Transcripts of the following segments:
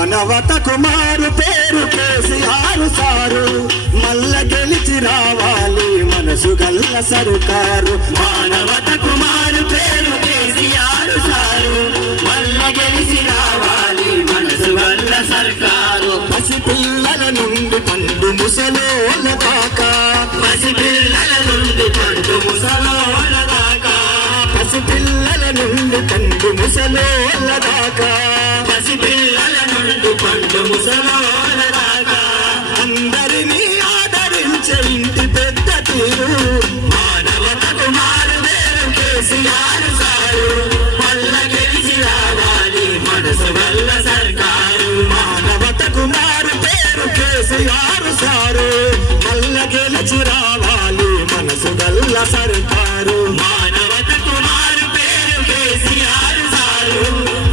మానవతకు మారు పేరు కేసీఆర్ సారు, మల్ల గెలిచి రావాలి మనసు గల్ల సర్కారు. మానవతకు మారు పేరు కేసీఆర్ సారు, మల్ల గెలిచి రావాలి మనసు గల్ల సర్కారు. పసిపిల్లల నుండి పండు ముసలోళ్ళ దాకా, పసిపిల్లల నుండి పండు ముసలోళ్ళ దాకా, పసిపిల్లల నుండి పండు ముసలోళ్ళ దాకా, పసిపిల్లల నుండి పండు ముసలోళ్ళ దాకా అందరినీ ఆదరించే ఇంటి పెద్ద తీరు. మానవతకు మారు పేరు కేసీఆర్ సారు, మల్ల గెలిచి రావాలి మనసు గల్ల సర్కారు. మానవతకు మారు పేరు కేసీఆర్ సారు, మల్ల గెలిచి రావాలి మనసు గల్ల సర్కారు. మానవతకు మారు పేరు కేసీఆర్ సారు,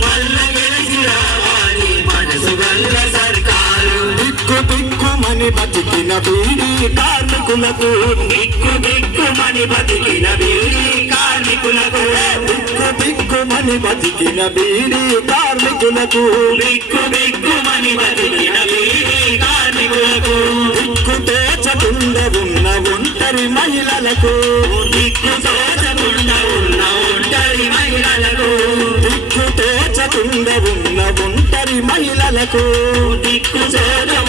మల్ల గెలిచి రావాలి మనసు గల్ల సర్కారు. దిక్కు దిక్కుమని బతికిన బీడీ కార్మికులకు, దిక్కు దిక్కుమని బతికిన బీడీ కార్మికులకు, దిక్కు దిక్కుమని బతికిన బీడీ కార్మికులకు, దిక్కు దిక్కుమని బతికిన బీడీ కార్మికులకు, దిక్కు తోచకుండా ఉన్న ఒంటరి మహిళలకు, దిక్కు తోచకుండా ఉన్న ఒంటరి మహిళలకు, దిక్కు తోచకుండా ఉన్న ఒంటరి మహిళలకు, దిక్కు తోచకుండా